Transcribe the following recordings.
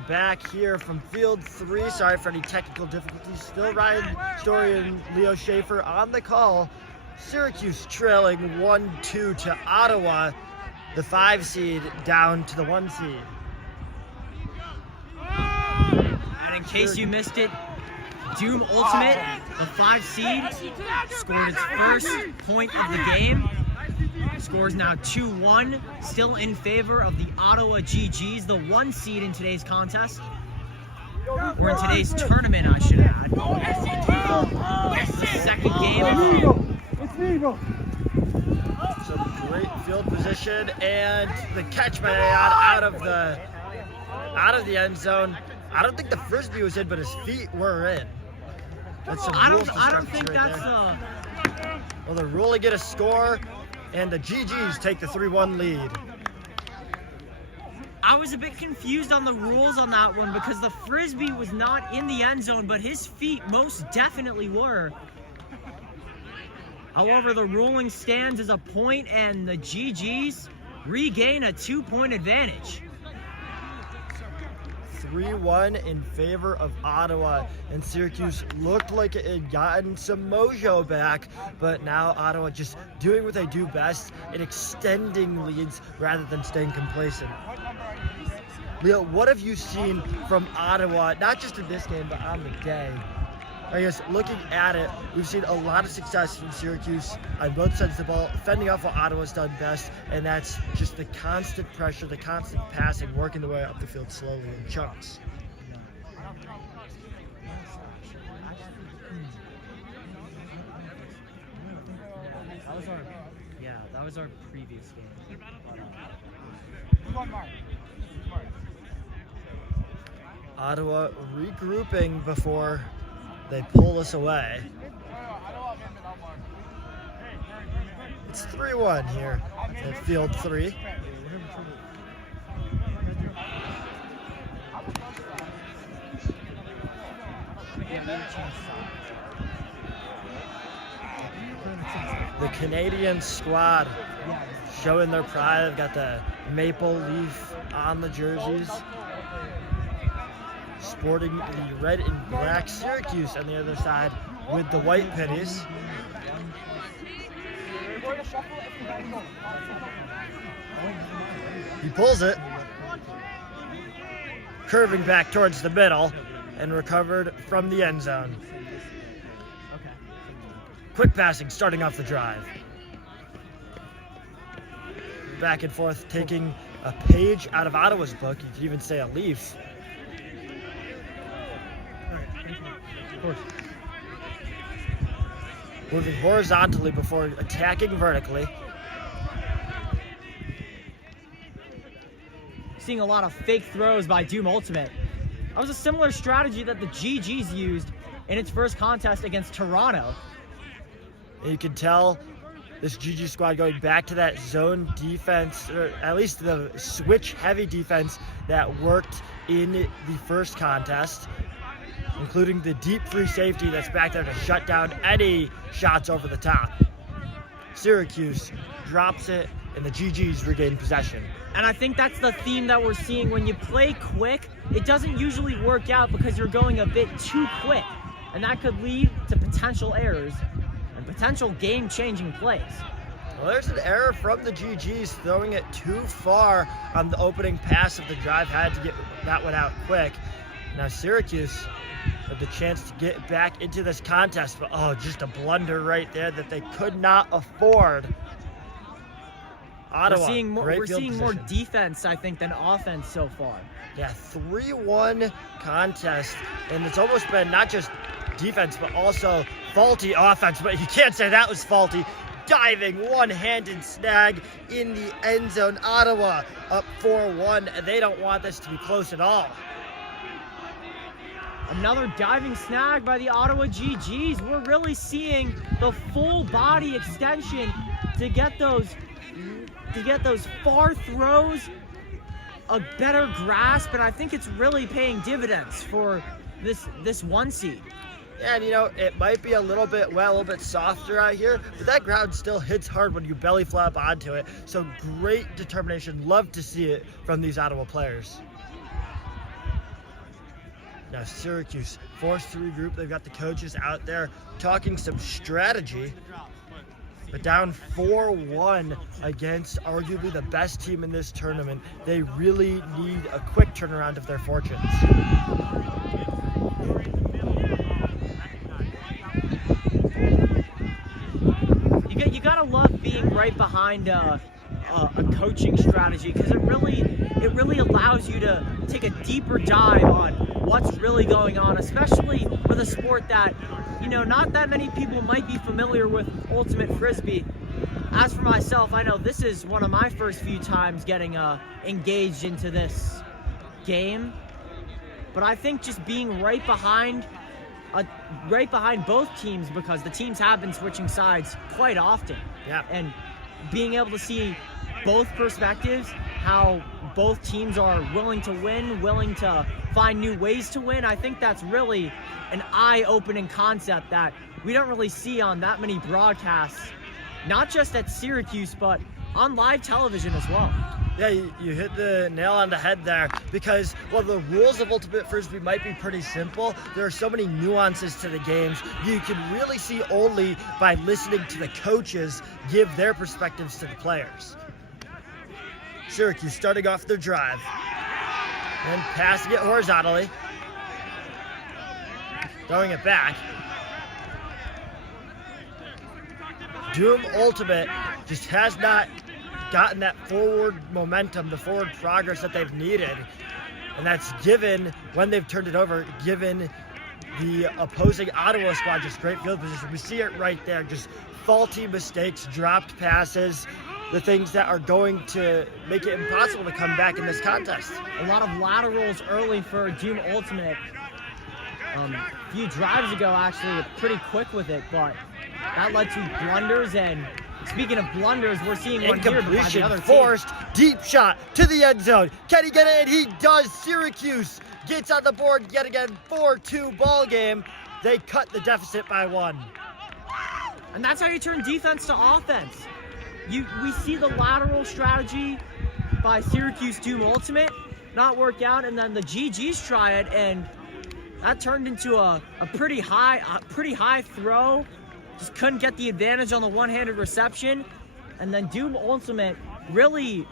we're back here from Field 3. Sorry for any technical difficulties. Still Ryan Story and Leo Schaefer on the call. Syracuse trailing 1-2 to Ottawa, the 5 seed down to the 1 seed. And in case you missed it, Doom Ultimate, the 5 seed, scored its first point of the game. Scores now 2-1, still in favor of the Ottawa GGs, the 1 seed in today's contest. Or in today's tournament, I should add. The second game. So great field position and the catch by Ayon out of the end zone. I don't think the Frisbee was in, but his feet were in. That's some I don't disruption think right that's there. Well, the ruling get a score, and the GGs take the 3-1 lead. I was a bit confused on the rules on that one because the Frisbee was not in the end zone, but his feet most definitely were. However, the ruling stands as a point, and the GGs regain a 2-point advantage. 3-1 in favor of Ottawa, and Syracuse looked like it had gotten some mojo back, but now Ottawa just doing what they do best and extending leads rather than staying complacent. Leo, what have you seen from Ottawa, not just in this game, but on the day? I guess looking at it, we've seen a lot of success from Syracuse on both sides of the ball, fending off what Ottawa's done best, and that's just the constant pressure, the constant passing, working the way up the field slowly in chunks. That was our previous game. Ottawa regrouping before they pull us away. It's 3-1 here at Field 3. The Canadian squad showing their pride. They've got the maple leaf on the jerseys, sporting the red and black Syracuse on the other side with the white pennies. He pulls it, curving back towards the middle, and recovered from the end zone. Quick passing starting off the drive. Back and forth, taking a page out of Ottawa's book. You could even say a leaf. Of course. Moving horizontally before attacking vertically. Seeing a lot of fake throws by Doom Ultimate. That was a similar strategy that the GGs used in its first contest against Toronto. And you can tell this GG squad going back to that zone defense, or at least the switch-heavy defense that worked in the first contest, including the deep free safety that's back there to shut down any shots over the top. Syracuse drops it, and the GGs regain possession. And I think that's the theme that we're seeing. When you play quick, it doesn't usually work out because you're going a bit too quick. And that could lead to potential errors and potential game-changing plays. Well, there's an error from the GGs throwing it too far on the opening pass of the drive. Had to get that one out quick. Now Syracuse had the chance to get back into this contest, but just a blunder right there that they could not afford. Ottawa, we're seeing more defense, I think, than offense so far. Yeah, 3-1 contest, and it's almost been not just defense, but also faulty offense, but you can't say that was faulty. Diving one-handed snag in the end zone. Ottawa up 4-1, and they don't want this to be close at all. Another diving snag by the Ottawa GGs. We're really seeing the full body extension to get those far throws a better grasp, and I think it's really paying dividends for this 1 seed. Yeah, and it might be a little bit wet, a little bit softer out here, but that ground still hits hard when you belly flop onto it. So great determination. Love to see it from these Ottawa players. Now Syracuse forced to regroup. They've got the coaches out there talking some strategy, but down 4-1 against arguably the best team in this tournament. They really need a quick turnaround of their fortunes. You gotta love being right behind a coaching strategy, because it really allows you to take a deeper dive on what's really going on, especially with a sport that, not that many people might be familiar with, ultimate Frisbee. As for myself, I know this is one of my first few times getting engaged into this game, but I think just being right behind both teams, because the teams have been switching sides quite often. Yeah. And being able to see both perspectives, how both teams are willing to win, willing to find new ways to win, I think that's really an eye-opening concept that we don't really see on that many broadcasts, not just at Syracuse, but on live television as well. Yeah, you hit the nail on the head there, because while the rules of Ultimate Frisbee might be pretty simple, there are so many nuances to the games you can really see only by listening to the coaches give their perspectives to the players. Syracuse starting off their drive and passing it horizontally, throwing it back. Doom Ultimate just has not gotten that forward momentum, the forward progress that they've needed. And that's given, when they've turned it over, given the opposing Ottawa squad just great field position. We see it right there, just faulty mistakes, dropped passes, the things that are going to make it impossible to come back in this contest. A lot of laterals early for Doom Ultimate. A few drives ago, actually, pretty quick with it, but that led to blunders. And speaking of blunders, we're seeing one here by the other team. Forced, deep shot to the end zone. Can he get it in? He does. Syracuse gets on the board yet again. 4-2 ball game. They cut the deficit by 1. And that's how you turn defense to offense. We see the lateral strategy by Syracuse Doom Ultimate not work out, and then the GGs try it, and that turned into a pretty high throw. Just couldn't get the advantage on the one-handed reception. And then Doom Ultimate really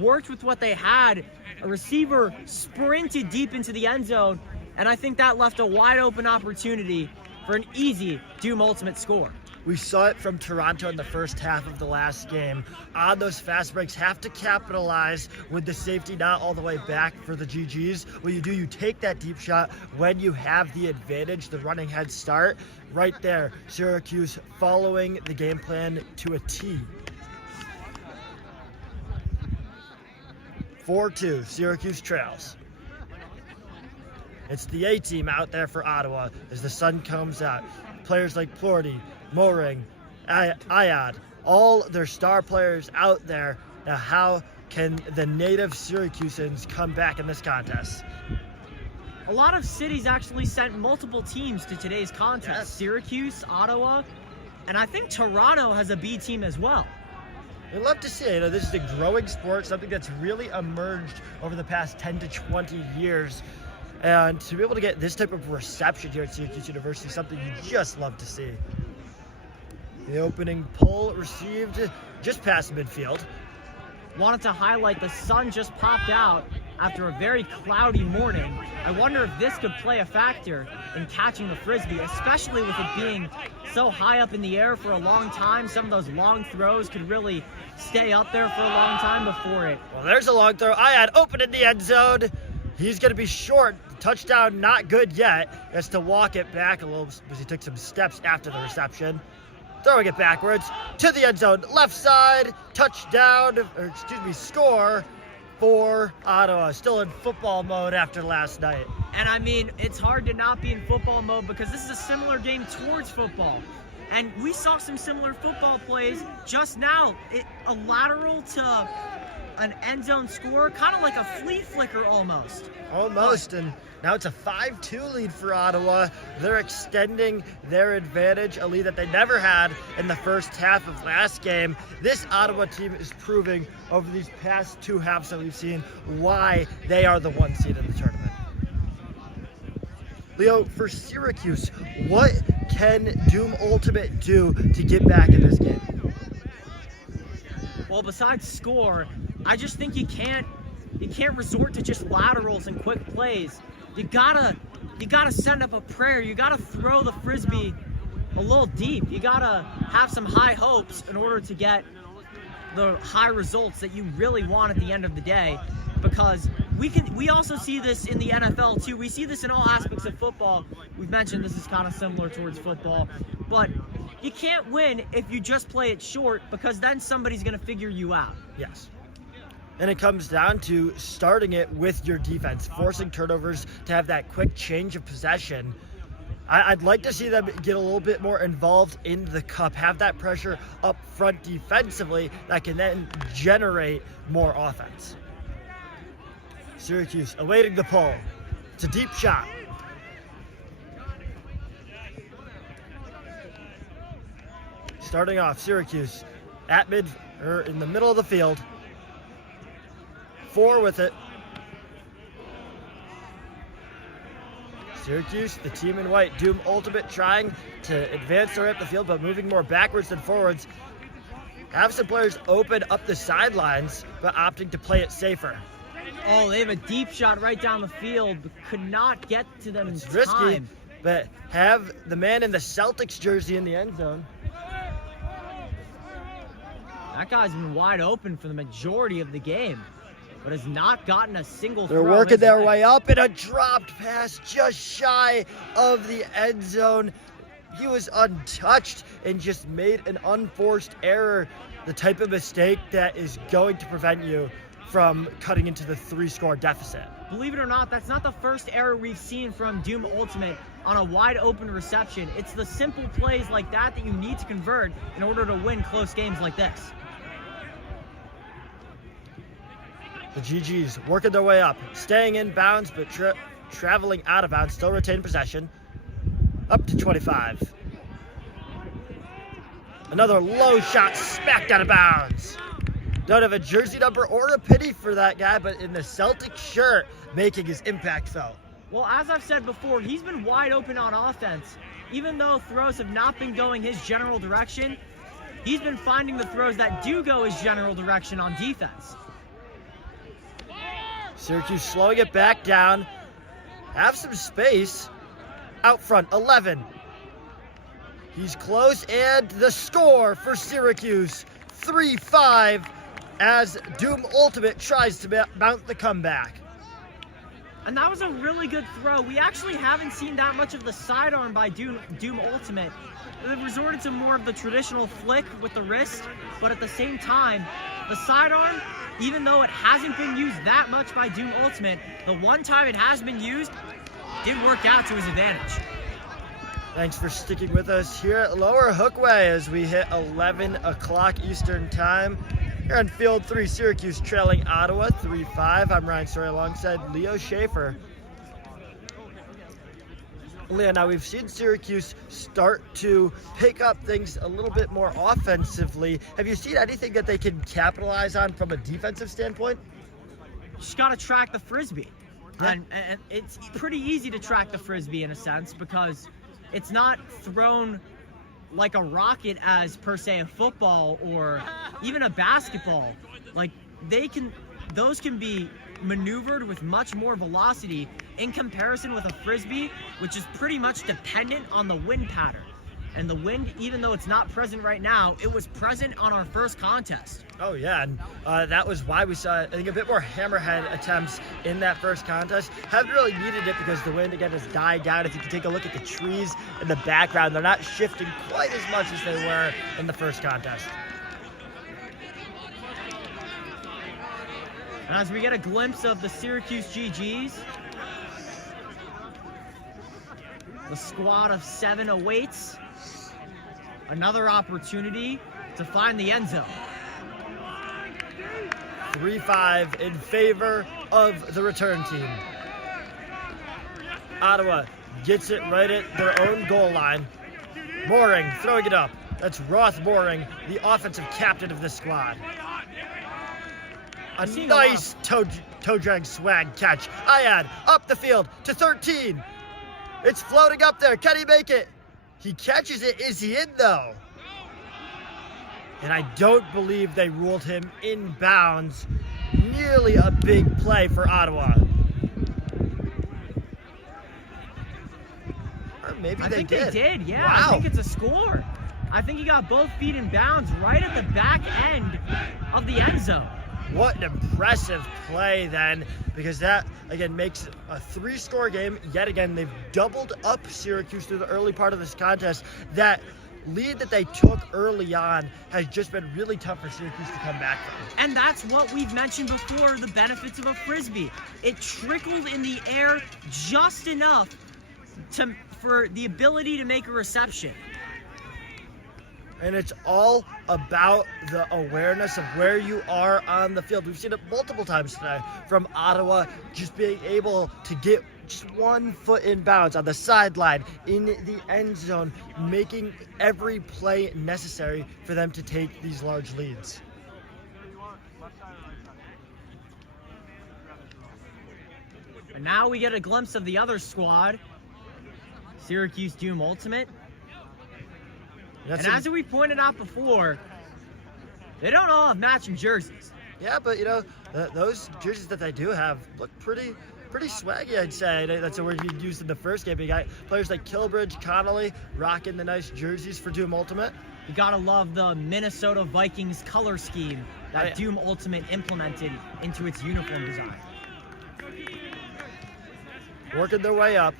worked with what they had. A receiver sprinted deep into the end zone, and I think that left a wide open opportunity for an easy Doom Ultimate score. We saw it from Toronto in the first half of the last game. On those fast breaks, have to capitalize with the safety not all the way back for the GGs. What you do, you take that deep shot when you have the advantage, the running head start. Right there, Syracuse following the game plan to a T. 4-2, Syracuse trails. It's the A team out there for Ottawa as the sun comes out. Players like Plorty, Moring, Ayad, all their star players out there. Now how can the native Syracusans come back in this contest? A lot of cities actually sent multiple teams to today's contest. Yes. Syracuse, Ottawa, and I think Toronto has a B team as well. We'd love to see it. This is a growing sport, something that's really emerged over the past 10 to 20 years. And to be able to get this type of reception here at Syracuse University, something you just love to see. The opening pull received just past midfield. Wanted to highlight the sun just popped out after a very cloudy morning. I wonder if this could play a factor in catching the Frisbee, especially with it being so high up in the air for a long time. Some of those long throws could really stay up there for a long time before it. Well, there's a long throw. Ayad open in the end zone. He's going to be short. Touchdown not good yet. Has to walk it back a little because he took some steps after the reception. Throwing it backwards to the end zone. Left side. Touchdown. Score for Ottawa. Still in football mode after last night. And I mean, it's hard to not be in football mode because this is a similar game towards football. And we saw some similar football plays just now. A lateral to an end zone score, kind of like a flea flicker almost. Almost, and now it's a 5-2 lead for Ottawa. They're extending their advantage, a lead that they never had in the first half of last game. This Ottawa team is proving over these past two halves that we've seen why they are the 1 seed in the tournament. Leo, for Syracuse, what can Doom Ultimate do to get back in this game? Well, besides score, I just think you can't resort to just laterals and quick plays. You gotta send up a prayer. You gotta throw the Frisbee a little deep. You gotta have some high hopes in order to get the high results that you really want at the end of the day. Because we also see this in the NFL too. We see this in all aspects of football. We've mentioned this is kind of similar towards football, but you can't win if you just play it short, because then somebody's going to figure you out. Yes. And it comes down to starting it with your defense, forcing turnovers to have that quick change of possession. I'd like to see them get a little bit more involved in the cup, have that pressure up front defensively that can then generate more offense. Syracuse awaiting the pull. It's a deep shot. Starting off, Syracuse in the middle of the field. 4 with it. Syracuse, the team in white, Doom Ultimate, trying to advance their way up the field, but moving more backwards than forwards. Have some players open up the sidelines, but opting to play it safer. Oh, they have a deep shot right down the field, but could not get to them in Risky, time. but have the man in the Celtics jersey in the end zone. That guy's been wide open for the majority of the game, but has not gotten a single throw. They're working their way up, and a dropped pass just shy of the end zone. He was untouched and just made an unforced error, the type of mistake that is going to prevent you from cutting into the 3-score deficit. Believe it or not, that's not the first error we've seen from Doom Ultimate on a wide open reception. It's the simple plays like that that you need to convert in order to win close games like this. The GGs working their way up, staying in bounds, but traveling out of bounds, still retain possession. Up to 25. Another low shot smacked out of bounds. Don't have a jersey number or a pity for that guy, but in the Celtic shirt, making his impact felt. Well, as I've said before, he's been wide open on offense. Even though throws have not been going his general direction, he's been finding the throws that do go his general direction on defense. Syracuse slowing it back down. Have some space. Out front, 11. He's close, and the score for Syracuse, 3-5, as Doom Ultimate tries to mount the comeback. And that was a really good throw. We actually haven't seen that much of the sidearm by Doom Ultimate. They've resorted to more of the traditional flick with the wrist, but at the same time, the sidearm, even though it hasn't been used that much by Doom Ultimate, the one time it has been used, did work out to his advantage. Thanks for sticking with us here at Lower Hookway as we hit 11 o'clock Eastern Time. Here on Field 3, Syracuse trailing Ottawa 3-5. I'm Ryan Story alongside Leo Schaefer. Leo, now we've seen Syracuse start to pick up things a little bit more offensively. Have you seen anything that they can capitalize on from a defensive standpoint? Just got to track the Frisbee. Yeah. And it's pretty easy to track the Frisbee in a sense, because it's not thrown like a rocket as per se a football or even a basketball. Like those can be maneuvered with much more velocity in comparison with a Frisbee, which is pretty much dependent on the wind pattern. And the wind, even though it's not present right now, it was present on our first contest. Oh yeah, and that was why we saw, I think, a bit more hammerhead attempts in that first contest. Haven't really needed it because the wind again has died down. If you can take a look at the trees in the background, they're not shifting quite as much as they were in the first contest. And as we get a glimpse of the Syracuse GGs, the squad of 7 awaits another opportunity to find the end zone. 3-5 in favor of the return team. Ottawa gets it right at their own goal line. Mooring throwing it up. That's Roth Mooring, the offensive captain of this squad. A nice toe drag swag catch. Ayad up the field to 13. It's floating up there. Can he make it? He catches it. Is he in, though? And I don't believe they ruled him in bounds. Nearly a big play for Ottawa. Or maybe they did. They did, yeah. Wow. I think it's a score. I think he got both feet in bounds right at the back end of the end zone. What an impressive play then, because that, again, makes a 3-score game. Yet again, they've doubled up Syracuse through the early part of this contest. That lead that they took early on has just been really tough for Syracuse to come back from. And that's what we've mentioned before, the benefits of a Frisbee. It trickled in the air just enough for the ability to make a reception. And it's all about the awareness of where you are on the field. We've seen it multiple times tonight from Ottawa, just being able to get just 1 foot in bounds on the sideline, in the end zone, making every play necessary for them to take these large leads. And now we get a glimpse of the other squad, Syracuse Doom Ultimate. And as we pointed out before, they don't all have matching jerseys. Yeah, but those jerseys that they do have look pretty swaggy, I'd say. That's a word you used in the first game. You got players like Kilbridge, Connolly rocking the nice jerseys for Doom Ultimate. You gotta love the Minnesota Vikings color scheme that Doom Ultimate implemented into its uniform design. Working their way up.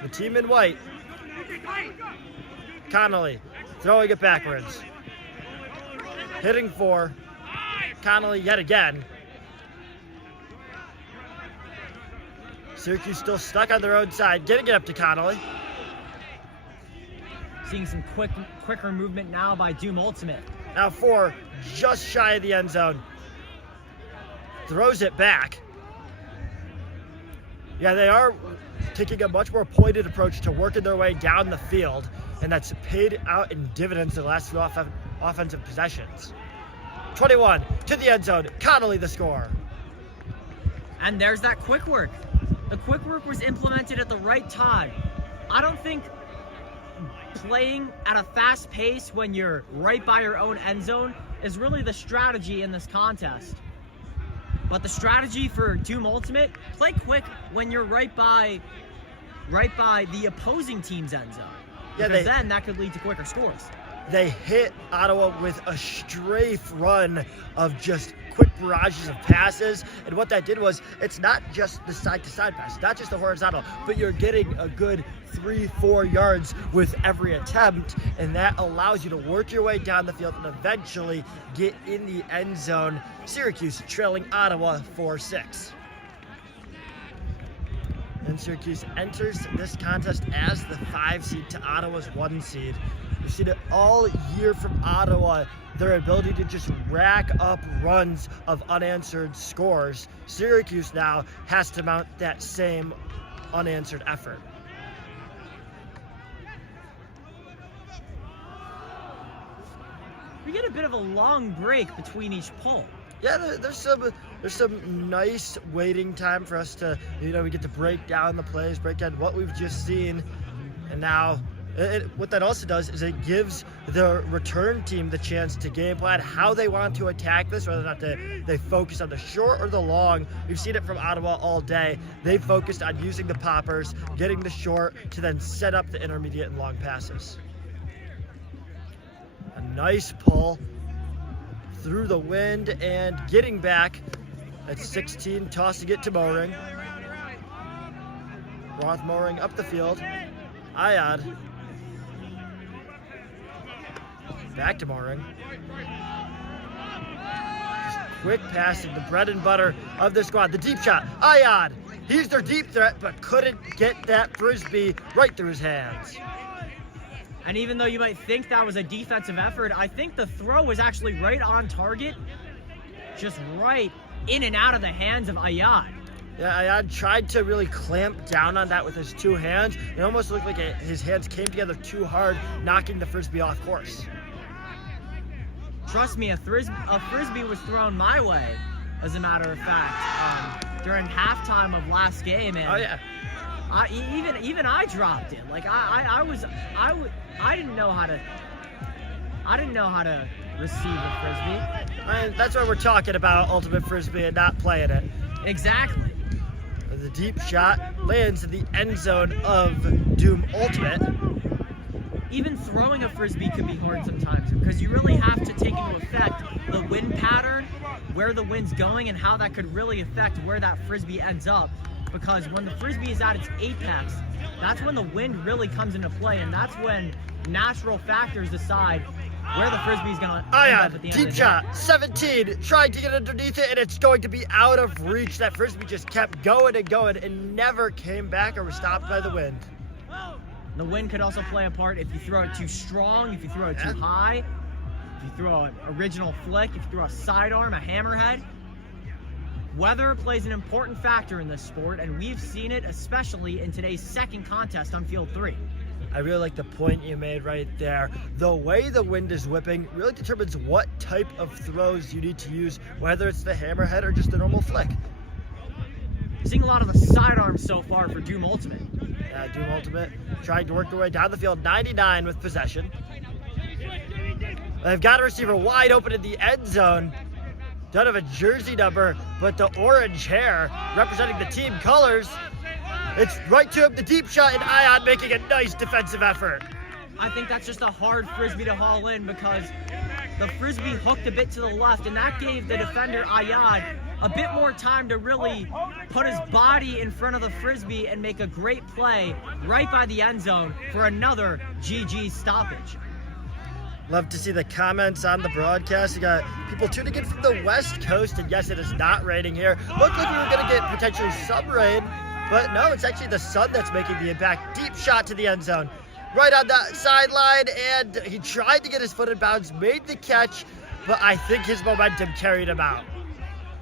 The team in white. Connolly throwing it backwards. Hitting 4. Connolly yet again. Syracuse still stuck on their own side. Getting it up to Connolly. Seeing some quicker movement now by Doom Ultimate. Now 4, just shy of the end zone. Throws it back. Yeah, they are taking a much more pointed approach to working their way down the field, and that's paid out in dividends the last few offensive possessions. 21 to the end zone. Connolly the score. And there's that quick work. The quick work was implemented at the right time. I don't think playing at a fast pace when you're right by your own end zone is really the strategy in this contest. But the strategy for Doom Ultimate, play quick when you're right by the opposing team's end zone. Because then that could lead to quicker scores. They hit Ottawa with a strafe run of just quick barrages of passes. And what that did was, it's not just the side-to-side pass, not just the horizontal, but you're getting a good 3-4 yards with every attempt. And that allows you to work your way down the field and eventually get in the end zone. Syracuse trailing Ottawa 4-6. And Syracuse enters this contest as the 5 seed to Ottawa's 1 seed. We've seen it all year from Ottawa, their ability to just rack up runs of unanswered scores. Syracuse now has to mount that same unanswered effort. We get a bit of a long break between each pull. Yeah, there's some nice waiting time for us to, we get to break down the plays, break down what we've just seen, and now what that also does is it gives the return team the chance to game plan how they want to attack this, whether or not they focus on the short or the long. We've seen it from Ottawa all day. They focused on using the poppers, getting the short to then set up the intermediate and long passes. A nice pull through the wind and getting back at 16, tossing it to Moring. Roth Moring up the field. Ayad. Back to Moring. Just quick passing, the bread and butter of the squad. The deep shot. Ayad. He's their deep threat, but couldn't get that Frisbee right through his hands. And even though you might think that was a defensive effort, I think the throw was actually right on target, just right in and out of the hands of Ayad. Yeah, Ayad tried to really clamp down on that with his 2 hands. It almost looked like his hands came together too hard, knocking the Frisbee off course. Trust me, a Frisbee was thrown my way, as a matter of fact, during halftime of last game. And oh, yeah. Even I dropped it. Like I didn't know how to receive a Frisbee. And that's why we're talking about ultimate Frisbee and not playing it. Exactly. The deep shot lands in the end zone of Doom Ultimate. Even throwing a Frisbee can be hard sometimes because you really have to take into effect the wind pattern, where the wind's going, and how that could really affect where that Frisbee ends up. Because when the Frisbee is at its apex, that's when the wind really comes into play, and that's when natural factors decide where the Frisbee's going to end up at the end deep of the shot, day. 17, trying to get underneath it, and it's going to be out of reach. That Frisbee just kept going and going and never came back or was stopped by the wind. The wind could also play a part if you throw it too strong, if you throw it too high, if you throw an original flick, if you throw a sidearm, a hammerhead. Weather plays an important factor in this sport, and we've seen it especially in today's second contest on Field 3. I really like the point you made right there. The way the wind is whipping really determines what type of throws you need to use, whether it's the hammerhead or just the normal flick. Seeing a lot of the sidearms so far for Doom Ultimate. Yeah, Doom Ultimate trying to work their way down the field, 99 with possession. They've got a receiver wide open in the end zone. Don't have a jersey number, but the orange hair representing the team colors. It's right to him, the deep shot, and Ion making a nice defensive effort. I think that's just a hard Frisbee to haul in because the Frisbee hooked a bit to the left, and that gave the defender Ayad a bit more time to really put his body in front of the Frisbee and make a great play right by the end zone for another GG stoppage. Love to see the comments on the broadcast. You got people tuning in from the West Coast, and yes, it is not raining here. Looked like we were going to get potentially some rain, but no, it's actually the sun that's making the impact. Deep shot to the end zone. Right on the sideline, and he tried to get his foot in bounds, made the catch, but I think his momentum carried him out.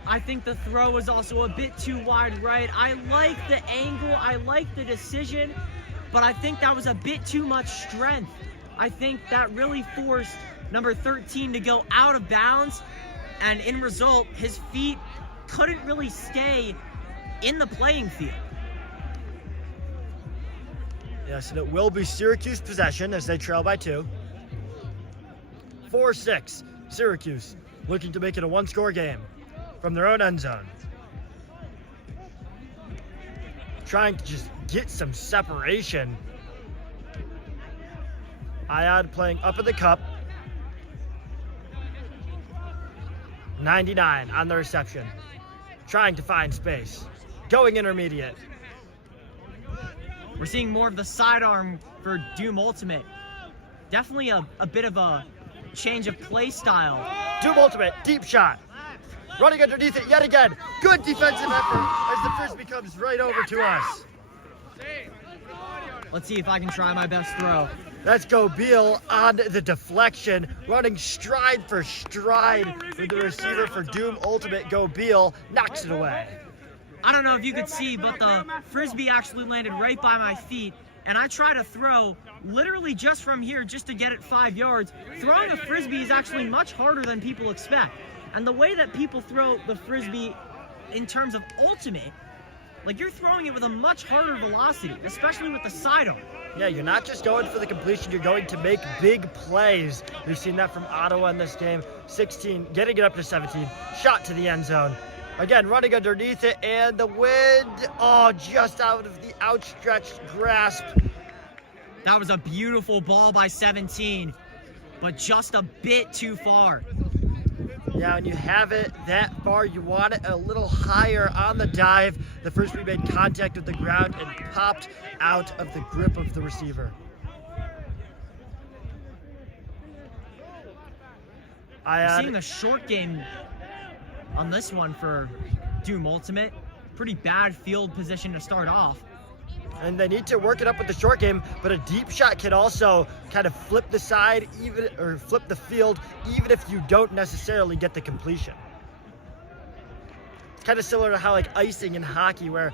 I think the throw was also a bit too wide right. I like the angle, I like the decision, but I think that was a bit too much strength. I think that really forced number 13 to go out of bounds, and in result, his feet couldn't really stay in the playing field. Yes, and it will be Syracuse possession as they trail by 2. 4-6, Syracuse looking to make it a one-score game from their own end zone. Trying to just get some separation. Ayad playing up in the cup. 99 on the reception. Trying to find space. Going intermediate. We're seeing more of the sidearm for Doom Ultimate. Definitely a bit of a change of play style. Doom Ultimate, deep shot. Running underneath it yet again. Good defensive effort as the Frisbee comes right over to us. Let's see if I can try my best throw. Let's go Beal on the deflection, running stride for stride with the receiver for Doom Ultimate. Go Beal, knocks it away. I don't know if you could see, but the Frisbee actually landed right by my feet, and I try to throw literally just from here just to get it 5 yards. Throwing a Frisbee is actually much harder than people expect. And the way that people throw the Frisbee in terms of ultimate, like you're throwing it with a much harder velocity, especially with the sidearm. Yeah, you're not just going for the completion, you're going to make big plays. We've seen that from Ottawa in this game. 16, getting it up to 17, shot to the end zone. Again, running underneath it, and the wind, just out of the outstretched grasp. That was a beautiful ball by 17, but just a bit too far. Yeah, when you have it that far, you want it a little higher on the dive. The Frisbee made contact with the ground and popped out of the grip of the receiver. We're seeing a short game on this one for Doom Ultimate. Pretty bad field position to start off. And they need to work it up with the short game, but a deep shot can also kind of flip the side, or flip the field, even if you don't necessarily get the completion. It's kind of similar to how like icing in hockey, where,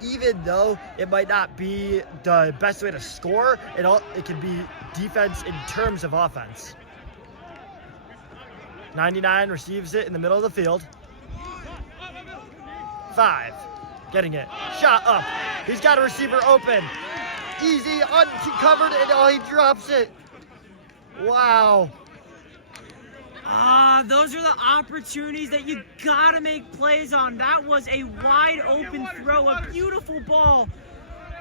even though it might not be the best way to score, it can be defense in terms of offense. 99 receives it in the middle of the field. 5. getting it. Shot up. He's got a receiver open. Easy, uncovered, and oh, he drops it. Wow. Those are the opportunities that you gotta make plays on. That was a wide open throw, a beautiful ball,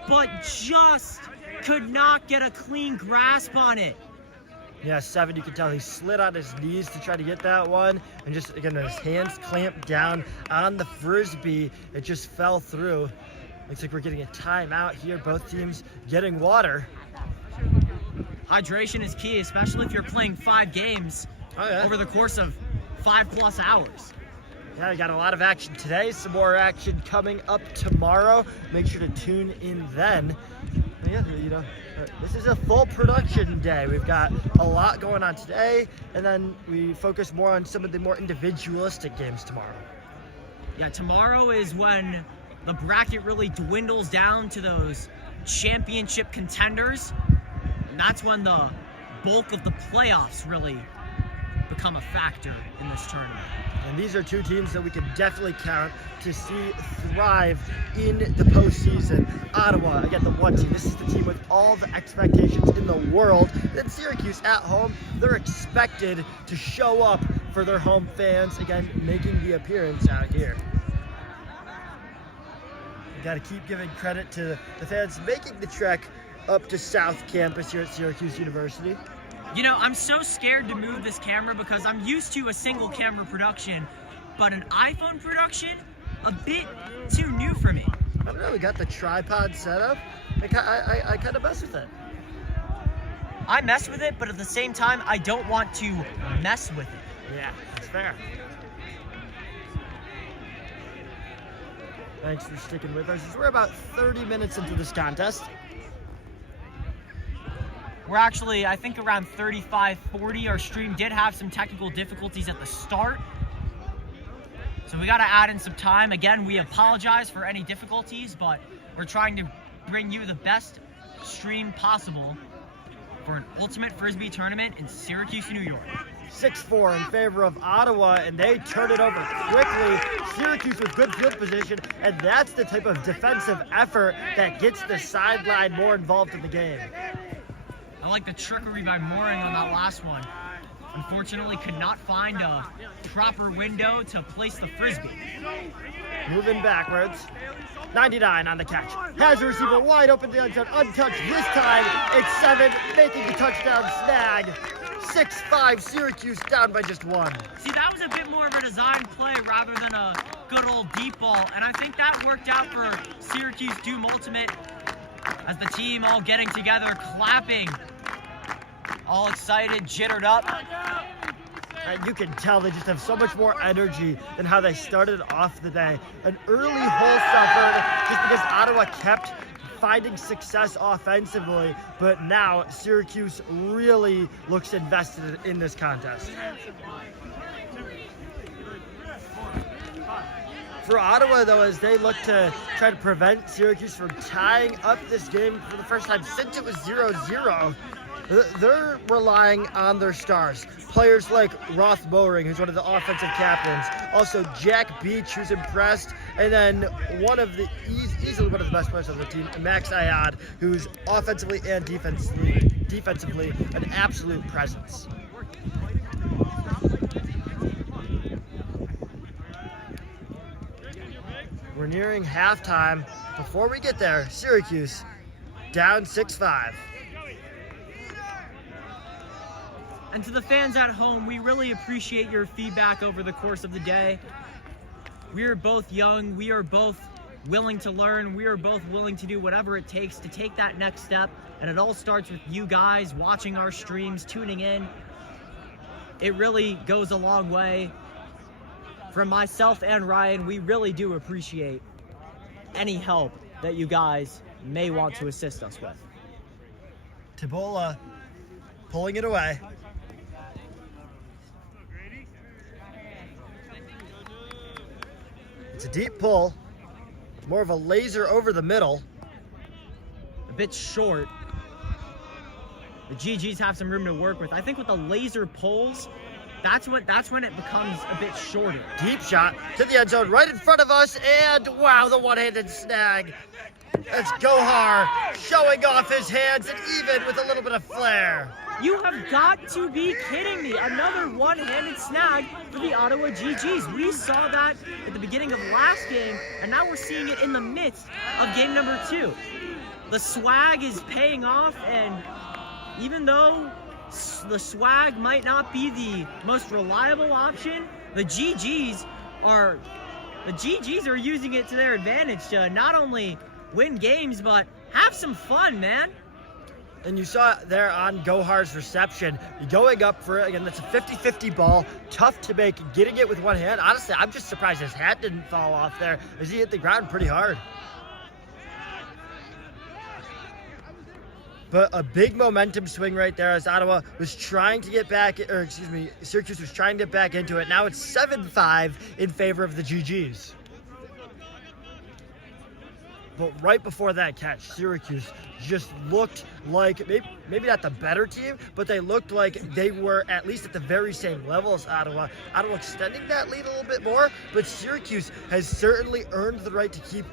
but just could not get a clean grasp on it. Yeah, 7, you can tell he slid on his knees to try to get that one, and just, again, his hands clamped down on the Frisbee. It just fell through. Looks like we're getting a timeout here. Both teams getting water. Hydration is key, especially if you're playing 5 games over the course of 5+ hours. Yeah, we got a lot of action today. Some more action coming up tomorrow. Make sure to tune in then. And yeah, you know, this is a full production day. We've got a lot going on today, and then we focus more on some of the more individualistic games tomorrow. Yeah, tomorrow is when the bracket really dwindles down to those championship contenders. And that's when the bulk of the playoffs really become a factor in this tournament. And these are 2 teams that we can definitely count to see thrive in the postseason. Ottawa, again, the 1 team. This is the team with all the expectations in the world. Then Syracuse at home, they're expected to show up for their home fans, again, making the appearance out here. We got to keep giving credit to the fans making the trek up to South Campus here at Syracuse University. You know, I'm so scared to move this camera because I'm used to a single camera production, but an iPhone production, a bit too new for me. I don't know, we got the tripod set up. I kind of mess with it. I mess with it, but at the same time, I don't want to mess with it. Yeah, that's fair. Thanks for sticking with us. We're about 30 minutes into this contest. We're actually, I think, around 35, 40. Our stream did have some technical difficulties at the start, so we got to add in some time. Again, we apologize for any difficulties, but we're trying to bring you the best stream possible for an Ultimate Frisbee tournament in Syracuse, New York. 6-4 in favor of Ottawa, and they turn it over quickly. Syracuse with good field position, and that's the type of defensive effort that gets the sideline more involved in the game. I like the trickery by Mooring on that last one. Unfortunately, could not find a proper window to place the Frisbee. Moving backwards. 99 on the catch. Has a receiver wide open, the end zone, untouched. This time, it's 7, making the touchdown snag. 6-5, Syracuse down by just 1. See, that was a bit more of a design play rather than a good old deep ball, and I think that worked out for Syracuse Doom Ultimate as the team all getting together, clapping, all excited, jittered up. And you can tell they just have so much more energy than how they started off the day. An early hole suffered just because Ottawa kept finding success offensively, but now Syracuse really looks invested in this contest. For Ottawa, though, as they look to try to prevent Syracuse from tying up this game for the first time since it was 0-0, they're relying on their stars. Players like Roth Bowring, who's one of the offensive captains. Also Jack Beach, who's impressed. And then easily one of the best players on the team, Max Ayad, who's offensively and defensively an absolute presence. We're nearing halftime. Before we get there, Syracuse down 6-5. And to the fans at home, we really appreciate your feedback over the course of the day. We are both young. We are both willing to learn. We are both willing to do whatever it takes to take that next step. And it all starts with you guys watching our streams, tuning in. It really goes a long way. From myself and Ryan, we really do appreciate any help that you guys may want to assist us with. TULA pulling it away. It's a deep pull, more of a laser over the middle. A bit short. The GGs have some room to work with. I think with the laser pulls, That's when it becomes a bit shorter. Deep shot to the end zone right in front of us, and wow, the one-handed snag. That's Gohar showing off his hands, and even with a little bit of flair. You have got to be kidding me. Another one-handed snag for the Ottawa GGs. We saw that at the beginning of last game, and now we're seeing it in the midst of game number 2. The swag is paying off, and even though the swag might not be the most reliable option, the GGs are using it to their advantage to not only win games, but have some fun, man. And you saw it there on Gohar's reception, going up for it. Again, that's a 50-50 ball, tough to make, getting it with one hand. Honestly, I'm just surprised his hat didn't fall off there as he hit the ground pretty hard. But a big momentum swing right there as Ottawa was trying to get back, or excuse me, Syracuse was trying to get back into it. Now it's 7-5 in favor of the GGs. But right before that catch, Syracuse just looked like, maybe not the better team, but they looked like they were at least at the very same level as Ottawa. Ottawa extending that lead a little bit more, but Syracuse has certainly earned the right to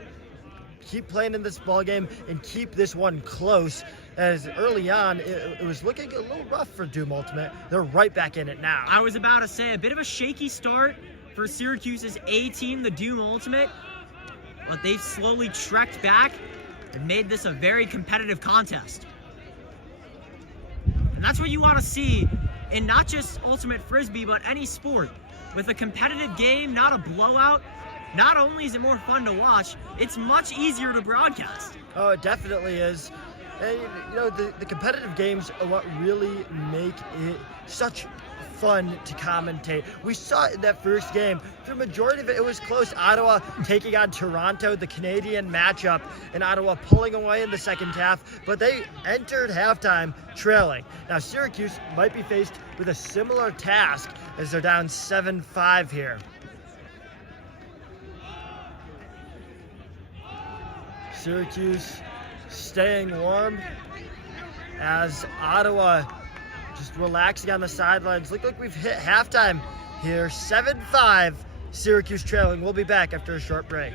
keep playing in this ball game and keep this one close, as early on it was looking a little rough for Doom Ultimate. They're right back in it now. I was about to say, a bit of a shaky start for Syracuse's A team, the Doom Ultimate, but they've slowly trekked back and made this a very competitive contest. And that's what you want to see in not just Ultimate Frisbee, but any sport. With a competitive game, not a blowout, not only is it more fun to watch, it's much easier to broadcast. Oh, it definitely is. And, you know, the competitive games are what really make it such fun to commentate. We saw it in that first game. For the majority of it, it was close. Ottawa taking on Toronto, the Canadian matchup, and Ottawa pulling away in the second half, but they entered halftime trailing. Now, Syracuse might be faced with a similar task as they're down 7-5 here. Syracuse staying warm as Ottawa just relaxing on the sidelines. Look like we've hit halftime here. 7-5, Syracuse trailing. We'll be back after a short break.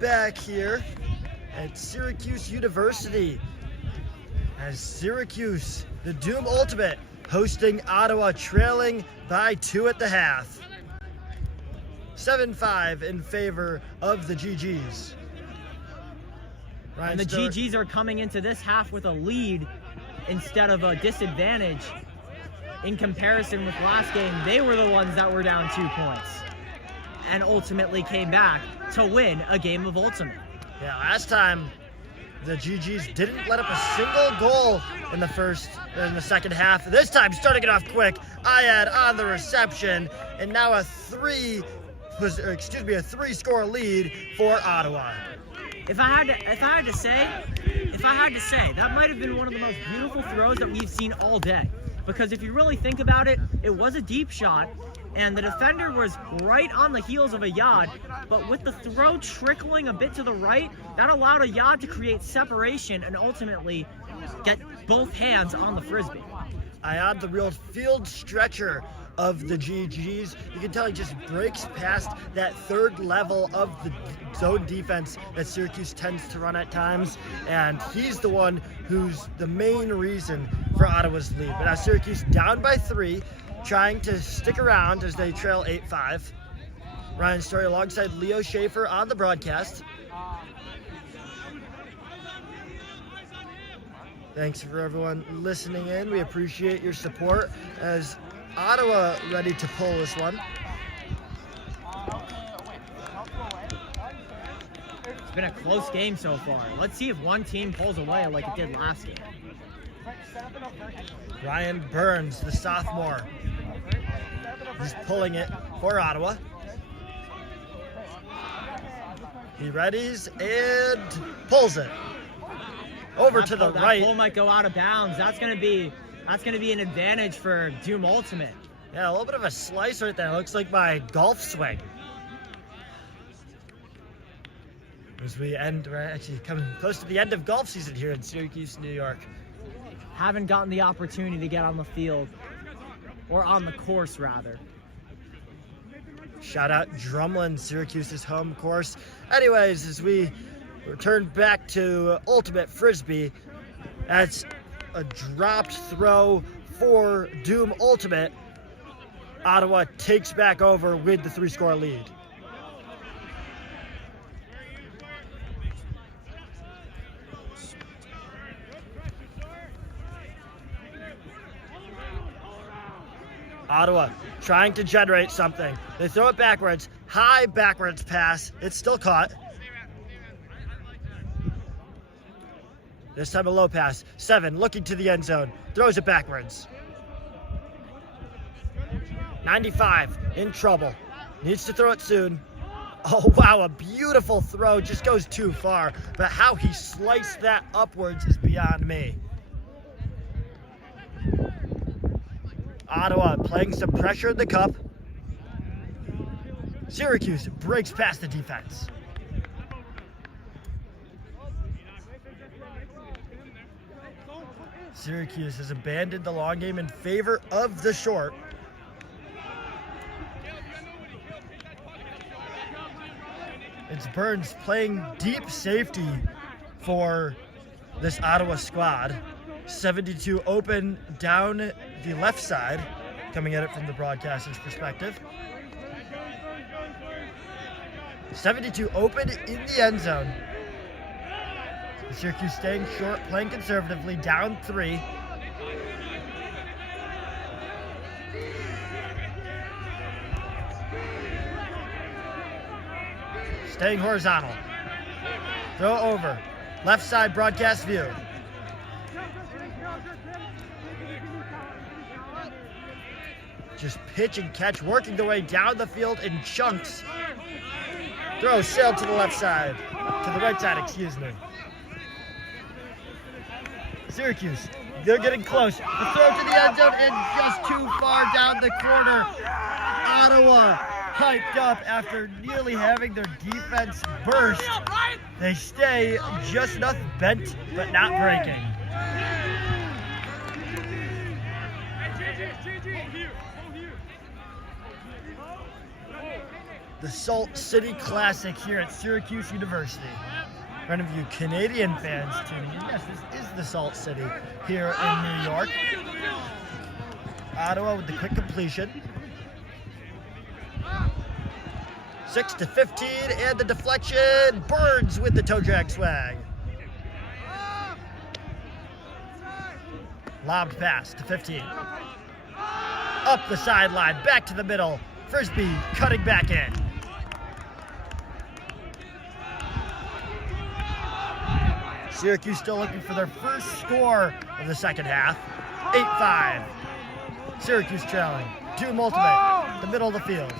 back here at Syracuse University as Syracuse, the Doom Ultimate, hosting Ottawa, trailing by 2 at the half. 7-5 in favor of the GGs. And the GGs are coming into this half with a lead instead of a disadvantage. In comparison with last game, they were the ones that were down 2 points and ultimately came back to win a game of Ultimate. Yeah, last time the GGs didn't let up a single goal in the second half. This time, starting it off quick, Ayad on the reception, and now a 3-score lead for Ottawa. If I had to say, that might have been one of the most beautiful throws that we've seen all day. Because if you really think about it, it was a deep shot, and the defender was right on the heels of Ayad, but with the throw trickling a bit to the right, that allowed Ayad to create separation and ultimately get both hands on the Frisbee. Ayad, the real field stretcher of the GGs. You can tell he just breaks past that third level of the zone defense that Syracuse tends to run at times, and he's the one who's the main reason for Ottawa's lead. But now Syracuse down by 3, trying to stick around as they trail 8-5. Ryan Story alongside Leo Schaefer on the broadcast. Thanks for everyone listening in. We appreciate your support as Ottawa ready to pull this one. It's been a close game so far. Let's see if one team pulls away like it did last game. Ryan Burns, the sophomore, he's pulling it for Ottawa. He readies and pulls it over to the right. That pull might go out of bounds. That's gonna be an advantage for Doom Ultimate. Yeah, a little bit of a slice right there. Looks like my golf swing. As we we're actually coming close to the end of golf season here in Syracuse, New York. Haven't gotten the opportunity to get on the field, or on the course rather. Shout out Drumlin, Syracuse's home course. Anyways, as we return back to Ultimate Frisbee, that's a dropped throw for Doom Ultimate. Ottawa takes back over with the 3-score lead. Ottawa trying to generate something. They throw it backwards, high backwards pass. It's still caught. This time a low pass. 7 looking to the end zone. Throws it backwards. 95 in trouble. Needs to throw it soon. Oh, wow, a beautiful throw. Just goes too far. But how he sliced that upwards is beyond me. Ottawa playing some pressure in the cup. Syracuse breaks past the defense. Syracuse has abandoned the long game in favor of the short. It's Burns playing deep safety for this Ottawa squad. 72 open down the left side, coming at it from the broadcaster's perspective. 72 open in the end zone. Syracuse staying short, playing conservatively, down 3. Staying horizontal. Throw over. Left side broadcast view. Just pitch and catch, working the way down the field in chunks. Throw sailed to the left side. To the right side, excuse me. Syracuse, they're getting close. The throw to the end zone and just too far down the corner. Ottawa hyped up after nearly having their defense burst. They stay just enough bent, but not breaking. the Salt City Classic here at Syracuse University. In front of you Canadian fans tuning in, yes, this is the Salt City here in New York. Ottawa with the quick completion. 6-15, and the deflection. Birds with the toe drag swag. Lobbed pass to 15. Up the sideline, back to the middle. Frisbee cutting back in. Syracuse still looking for their first score of the second half. 8-5. Syracuse trailing. Doom ultimate, the middle of the field.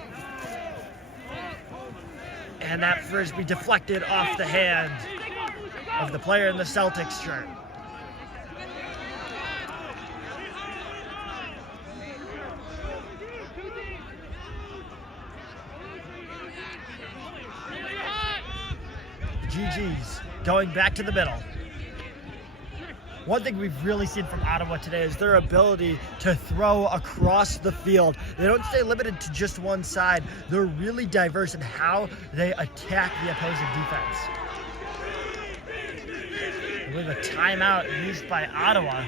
And that Frisbee deflected off the hand of the player in the Celtics shirt. GG's going back to the middle. One thing we've really seen from Ottawa today is their ability to throw across the field. They don't stay limited to just one side. They're really diverse in how they attack the opposing defense. I believe a timeout used by Ottawa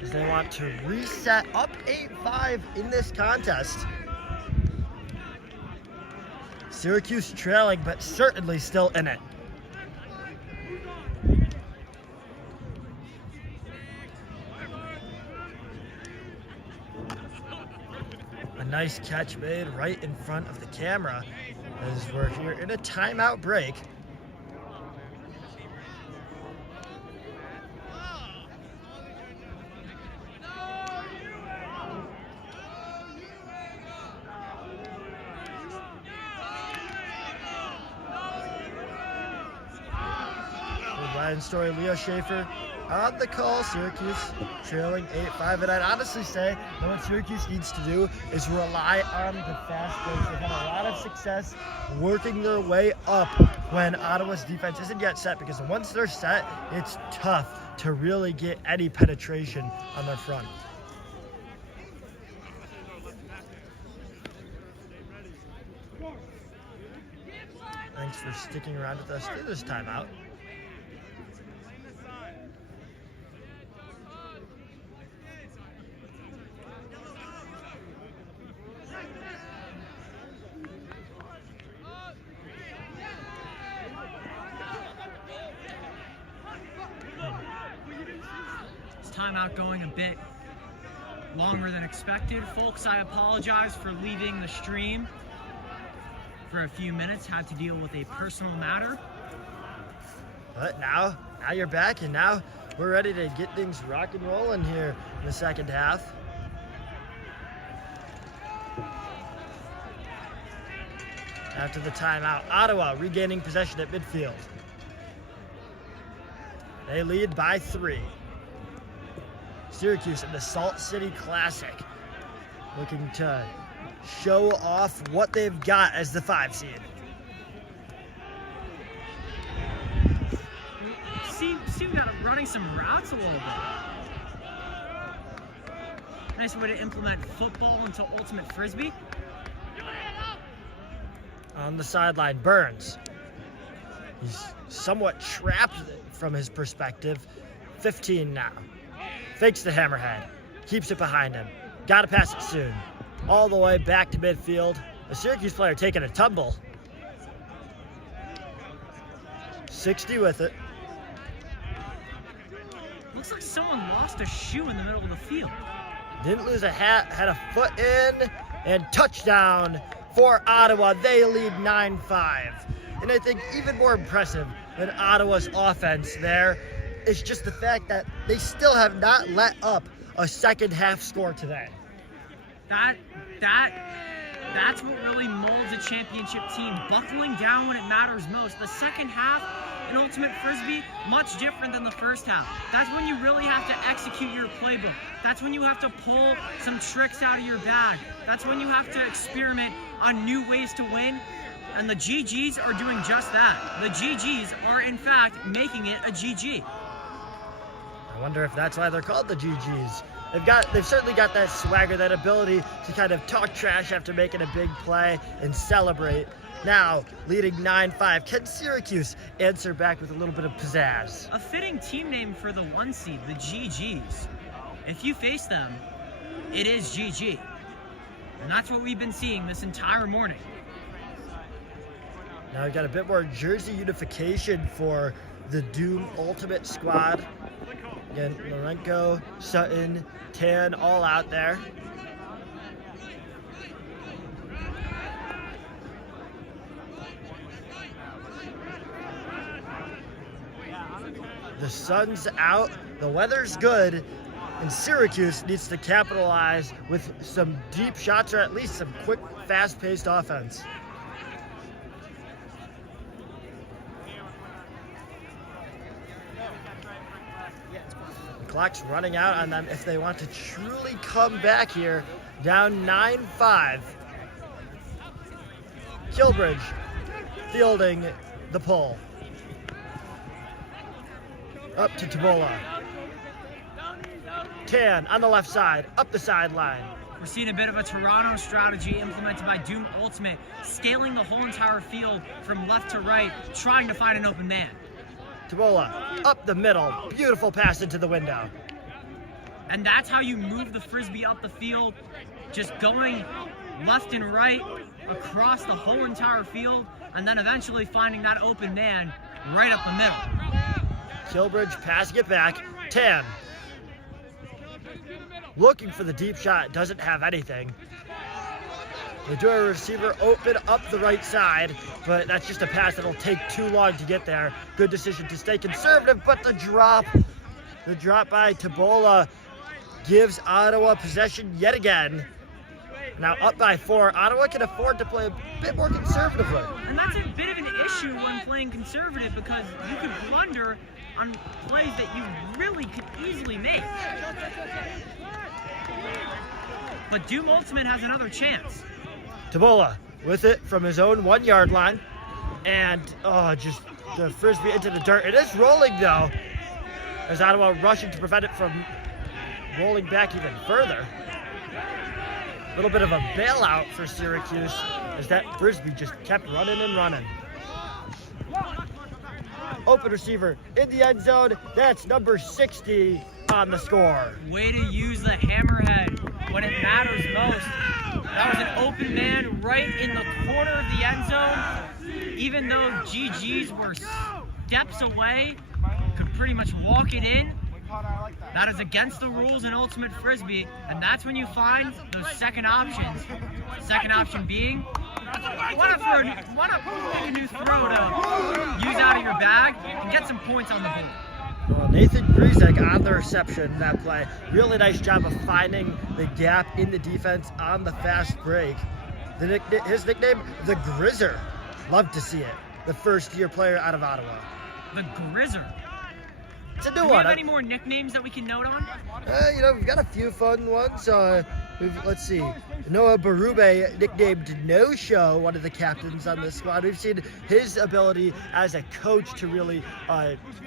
as they want to reset up 8-5 in this contest. Syracuse trailing, but certainly still in it. Nice catch made right in front of the camera as we're here in a timeout break. Ryan Story, Leo Schaefer on the call. Syracuse trailing 8-5, and I'd honestly say that what Syracuse needs to do is rely on the fast breaks. They've had a lot of success working their way up when Ottawa's defense isn't yet set, because once they're set, it's tough to really get any penetration on their front. Thanks for sticking around with us through this timeout. Timeout going a bit longer than expected. Folks, I apologize for leaving the stream for a few minutes. Had to deal with a personal matter. But now you're back, and now we're ready to get things rock and rolling here in the second half. After the timeout, Ottawa regaining possession at midfield. They lead by 3. Syracuse in the Salt City Classic, looking to show off what they've got as the 5 seed. See we got running some routes a little bit. Nice way to implement football into ultimate Frisbee. On the sideline, Burns. He's somewhat trapped from his perspective. 15 now. Fakes the hammerhead, keeps it behind him. Gotta pass it soon. All the way back to midfield. The Syracuse player taking a tumble. 60 with it. Looks like someone lost a shoe in the middle of the field. Didn't lose a hat, had a foot in, and touchdown for Ottawa. They lead 9-5. And I think even more impressive than Ottawa's offense there is just the fact that they still have not let up a second half score today. That's what really molds a championship team, buckling down when it matters most. The second half in ultimate Frisbee, much different than the first half. That's when you really have to execute your playbook. That's when you have to pull some tricks out of your bag. That's when you have to experiment on new ways to win. And the GGs are doing just that. The GGs are, in fact, making it a GG. I wonder if that's why they're called the GGs. they've certainly got that swagger, that ability to kind of talk trash after making a big play and celebrate. Now, leading 9-5, can Syracuse answer back with a little bit of pizzazz? A fitting team name for the 1 seed, the GGs. If you face them, it is GG. And that's what we've been seeing this entire morning. Now we've got a bit more jersey unification for the Doom Ultimate squad. Again, Lorenko, Sutton, Tan, all out there. The sun's out, the weather's good, and Syracuse needs to capitalize with some deep shots or at least some quick, fast-paced offense. The clock's running out on them if they want to truly come back here, down 9-5. Kilbridge fielding the pull. Up to Tabola. Tan on the left side, up the sideline. We're seeing a bit of a Toronto strategy implemented by Doom Ultimate, scaling the whole entire field from left to right, trying to find an open man. Tabola up the middle, beautiful pass into the window. And that's how you move the Frisbee up the field, just going left and right across the whole entire field, and then eventually finding that open man right up the middle. Kilbridge passing it back. Tan looking for the deep shot, doesn't have anything. They do have a receiver open up the right side, but that's just a pass that'll take too long to get there. Good decision to stay conservative, but the drop by Tabola gives Ottawa possession yet again. Now up by 4, Ottawa can afford to play a bit more conservatively. And that's a bit of an issue when playing conservative, because you could blunder on plays that you really could easily make. But Doom Ultimate has another chance. Tabola with it from his own 1-yard line. And just the Frisbee into the dirt. It is rolling though, as Ottawa rushing to prevent it from rolling back even further. A little bit of a bailout for Syracuse as that Frisbee just kept running and running. Open receiver in the end zone. That's number 60 on the score. Way to use the hammerhead when it matters most. That was an open man right in the corner of the end zone. Even though GGs were steps away, could pretty much walk it in. That is against the rules in Ultimate Frisbee, and that's when you find those second options. Second option being, you want to make a new throw to use out of your bag and get some points on the board. Well, Nathan Grizek on the reception that play. Really nice job of finding the gap in the defense on the fast break. His nickname, the Grizzer. Love to see it. The first-year player out of Ottawa. The Grizzer. It's a new Do we one. have any more nicknames that we can note on? We've got a few fun ones. Let's see. Noah Berube, nicknamed No Show, one of the captains on this squad. We've seen his ability as a coach to really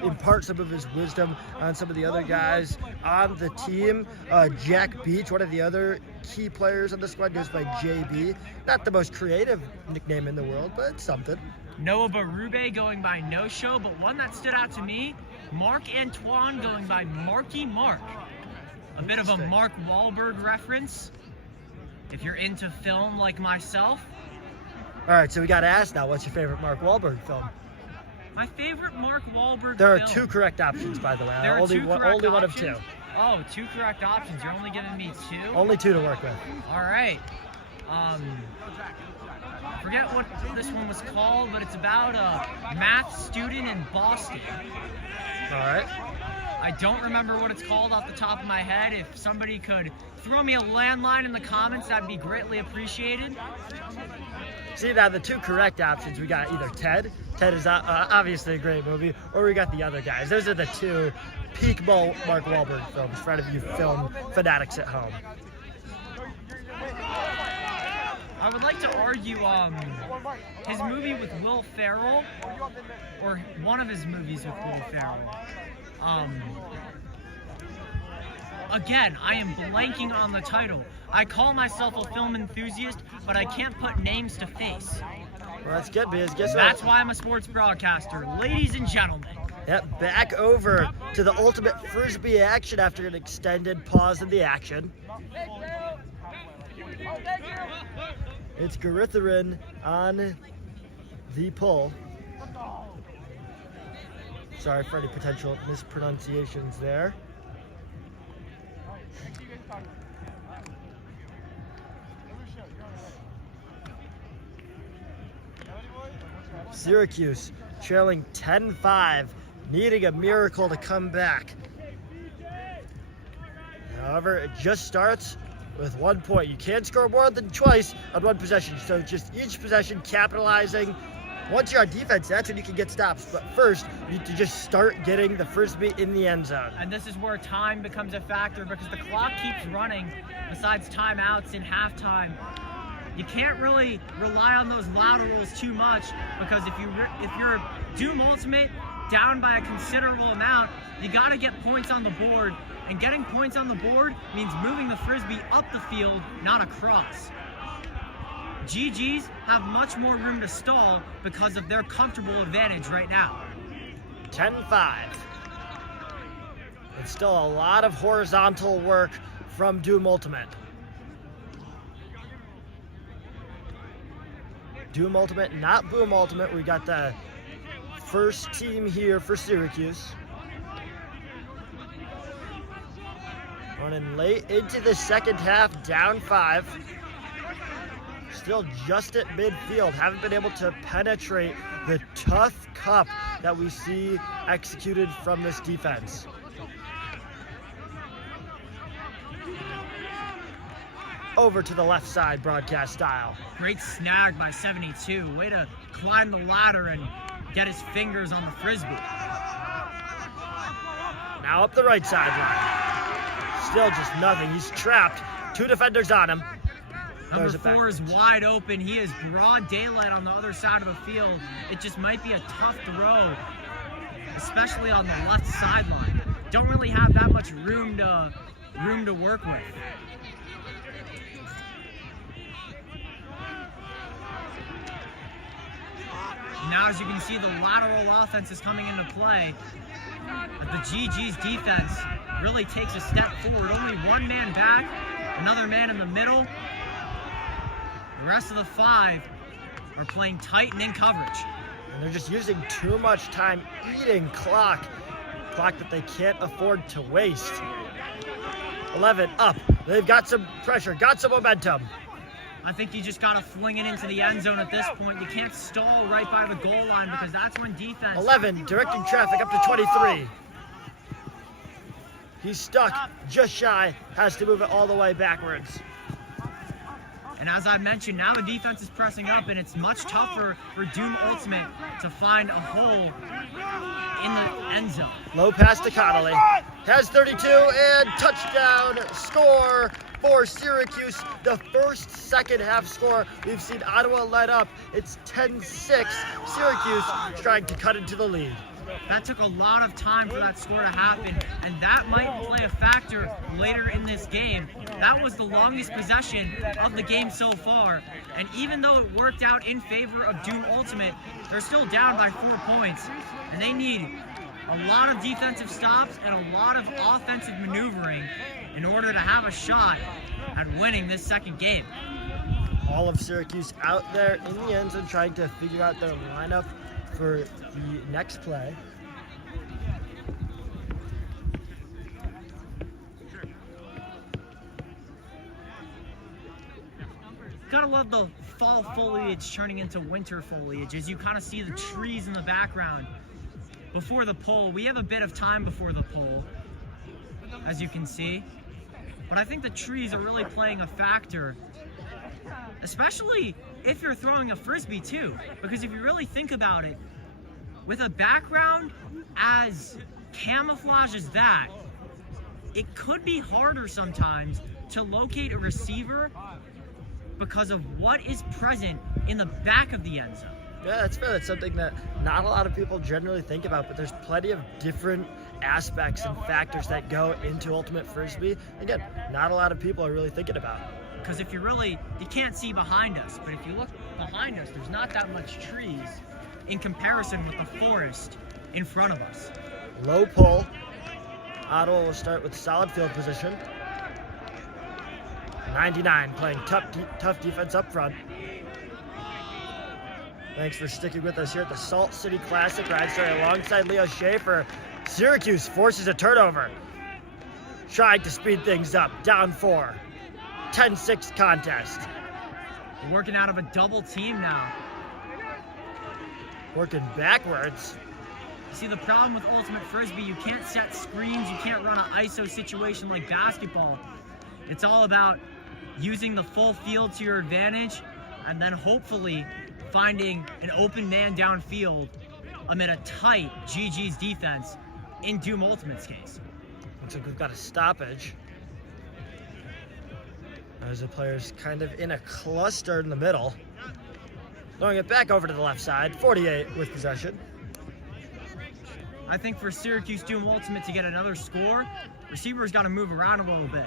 impart some of his wisdom on some of the other guys on the team. Jack Beach, one of the other key players on the squad, goes by JB. Not the most creative nickname in the world, but it's something. Noah Berube going by No Show, but one that stood out to me, Mark Antoine going by Marky Mark. A bit of a Mark Wahlberg reference, if you're into film like myself. All right, so we got to ask now, what's your favorite Mark Wahlberg film? My favorite Mark Wahlberg There film. are 2 correct options, by the way. There are only 2 one, correct only one of options? 2. Oh, 2 correct options. You're only giving me 2? Only 2 to work with. All right. Forget what this one was called, but it's about a math student in Boston. All right. I don't remember what it's called off the top of my head. If somebody could throw me a landline in the comments, that'd be greatly appreciated. See, now the 2 correct options, we got either Ted. Ted is obviously a great movie, or we got the other guys. Those are the 2 peak Mark Wahlberg films for any of you film fanatics at home. I would like to argue his movie with Will Ferrell, or one of his movies with Will Ferrell. Again, I am blanking on the title. I call myself a film enthusiast, but I can't put names to face. Well, that's good, because guess what? That's why I'm a sports broadcaster. Ladies and gentlemen. Yep, back over to the ultimate Frisbee action after an extended pause in the action. It's Garitharin on the pull. Sorry for any potential mispronunciations there. Syracuse trailing 10-5, needing a miracle to come back. However, it just starts with 1 point. You can't score more than twice on one possession, so just each possession capitalizing. Once you're on defense, that's when you can get stops. But first, you need to just start getting the Frisbee in the end zone. And this is where time becomes a factor because the clock keeps running besides timeouts in halftime. You can't really rely on those laterals too much because if you're Doom Ultimate down by a considerable amount, you got to get points on the board. And getting points on the board means moving the Frisbee up the field, not across. GGs have much more room to stall because of their comfortable advantage right now. 10-5. It's still a lot of horizontal work from Doom Ultimate. Doom Ultimate, not Boom Ultimate. We got the first team here for Syracuse. Running late into the second half, down 5. Still just at midfield. Haven't been able to penetrate the tough cup that we see executed from this defense. Over to the left side, broadcast style. Great snag by 72. Way to climb the ladder and get his fingers on the Frisbee. Now up the right sideline. Still just nothing. He's trapped. 2 defenders on him. Number 4 is wide open. He is broad daylight on the other side of the field. It just might be a tough throw, especially on the left sideline. Don't really have that much room to work with. Now, as you can see, the lateral offense is coming into play. But the GG's defense really takes a step forward. Only one man back, another man in the middle. The rest of the 5 are playing tight and in coverage. And they're just using too much time eating clock that they can't afford to waste. 11 up. They've got some pressure, got some momentum. I think you just got to fling it into the end zone at this point. You can't stall right by the goal line because that's when defense... 11, directing traffic up to 23. He's stuck, just shy, has to move it all the way backwards. And as I mentioned, now the defense is pressing up, and it's much tougher for Doom Ultimate to find a hole in the end zone. Low pass to Connolly. Has 32, and touchdown score for Syracuse. The first second half score we've seen Ottawa let up. It's 10-6. Syracuse trying to cut into the lead. That took a lot of time for that score to happen, and that might play a factor later in this game. That was the longest possession of the game so far, and even though it worked out in favor of Doom Ultimate, they're still down by 4 points, and they need a lot of defensive stops and a lot of offensive maneuvering in order to have a shot at winning this second game. All of Syracuse out there in the end zone trying to figure out their lineup for the next play. Gotta love the fall foliage turning into winter foliage as you kind of see the trees in the background. Before the poll, we have a bit of time before the poll, as you can see. But I think the trees are really playing a factor, especially if you're throwing a Frisbee too. Because if you really think about it, with a background as camouflage as that, it could be harder sometimes to locate a receiver because of what is present in the back of the end zone. Yeah, that's fair. That's something that not a lot of people generally think about, but there's plenty of different aspects and factors that go into Ultimate Frisbee. Again, not a lot of people are really thinking about. Because if you can't see behind us, but if you look behind us, there's not that much trees in comparison with the forest in front of us. Low pull. Ottawa will start with solid field position. 99 playing tough defense up front. Thanks for sticking with us here at the Salt City Classic. Ryan starting alongside Leo Schaefer. Syracuse forces a turnover. Trying to speed things up. Down 4. 10-6 contest. We're working out of a double team now. Working backwards. See, the problem with Ultimate Frisbee, you can't set screens, you can't run an ISO situation like basketball. It's all about using the full field to your advantage and then hopefully finding an open man downfield amid a tight GG's defense in Doom Ultimate's case. Looks like we've got a stoppage. As the players kind of in a cluster in the middle. Throwing it back over to the left side, 48 with possession. I think for Syracuse Doom Ultimate to get another score, receivers got to move around a little bit.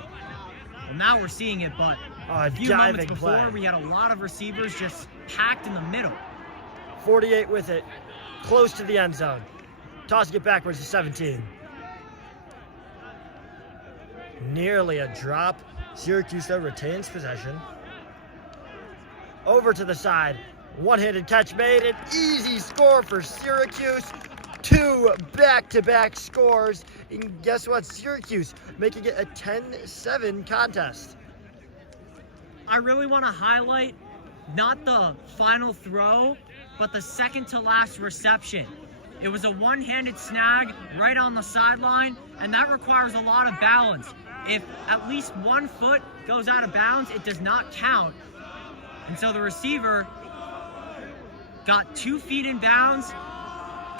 Well, now we're seeing it, but a few moments before, we had a lot of receivers just packed in the middle. 48 with it, close to the end zone. Tossing it backwards to 17. Nearly a drop. Syracuse, though, retains possession. Over to the side. One-handed catch made. An easy score for Syracuse. 2 back-to-back scores. And guess what? Syracuse making it a 10-7 contest. I really want to highlight not the final throw, but the second to last reception. It was a one-handed snag right on the sideline, and that requires a lot of balance. If at least 1 foot goes out of bounds, it does not count. And so the receiver got 2 feet in bounds,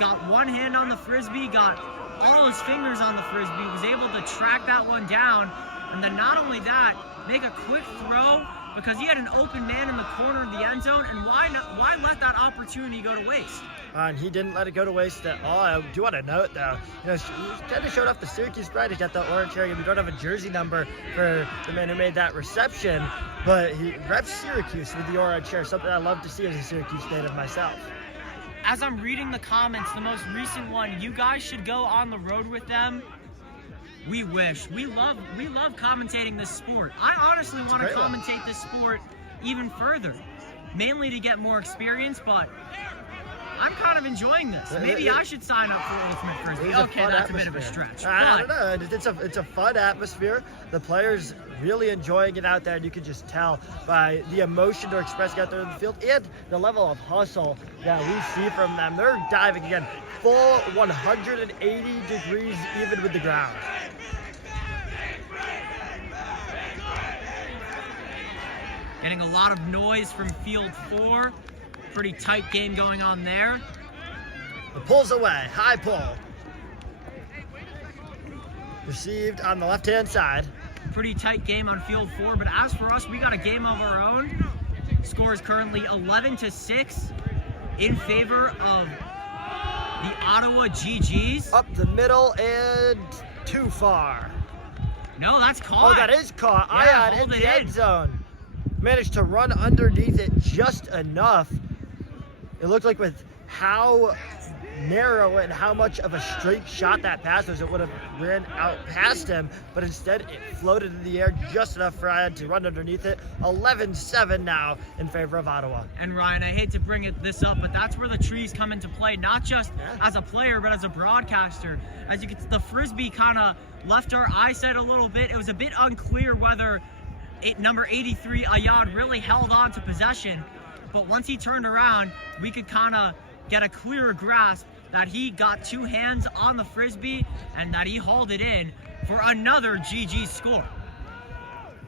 got one hand on the Frisbee, got all his fingers on the Frisbee, was able to track that one down, and then not only that, make a quick throw because he had an open man in the corner of the end zone, and why let that opportunity go to waste? And he didn't let it go to waste at all. I do want to note, though, he kind of showed off the Syracuse pride. He got the orange hair. We don't have a jersey number for the man who made that reception, but he reps Syracuse with the orange hair, something I love to see as a Syracuse native myself. As I'm reading the comments, the most recent one, you guys should go on the road with them. We wish. We love commentating this sport. I honestly want to commentate this sport even further, mainly to get more experience, but I'm kind of enjoying this. Maybe I should sign up for Ultimate Frisbee. Okay, that's a bit of a stretch. I don't know. It's a fun atmosphere. The players really enjoying it out there, and you can just tell by the emotion they're expressing out there in the field and the level of hustle that we see from them. They're diving again, full 180 degrees even with the ground. Getting a lot of noise from field 4. Pretty tight game going on there. The pull's away, high pull. Received on the left-hand side. Pretty tight game on field 4, but as for us, we got a game of our own. Score is currently 11-6 in favor of the Ottawa GGs. Up the middle and too far. No, that's caught. Oh, that is caught. Yeah, Ion in the end zone. Managed to run underneath it just enough. It looked like with how narrow and how much of a straight shot that pass was, it would have ran out past him, but instead it floated in the air just enough for Ryan to run underneath it. 11-7 now in favor of Ottawa. And Ryan, I hate to bring this up, but that's where the trees come into play, not just as a player, but as a broadcaster. As you can see, the Frisbee kind of left our eyesight a little bit. It was a bit unclear whether number 83, Ayad, really held on to possession, but once he turned around, we could kind of get a clearer grasp that he got 2 hands on the Frisbee and that he hauled it in for another GG score.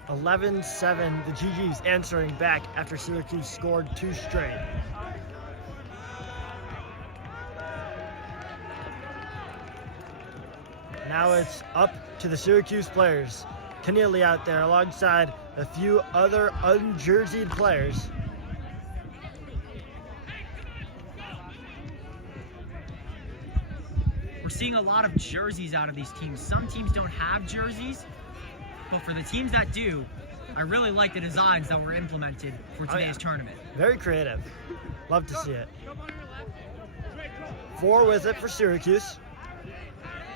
11-7, the GGs answering back after Syracuse scored 2 straight. Now it's up to the Syracuse players. Keneally out there alongside a few other unjerseyed players. We're seeing a lot of jerseys out of these teams. Some teams don't have jerseys, but for the teams that do, I really like the designs that were implemented for today's tournament. Very creative. Love to see it. 4 with it for Syracuse.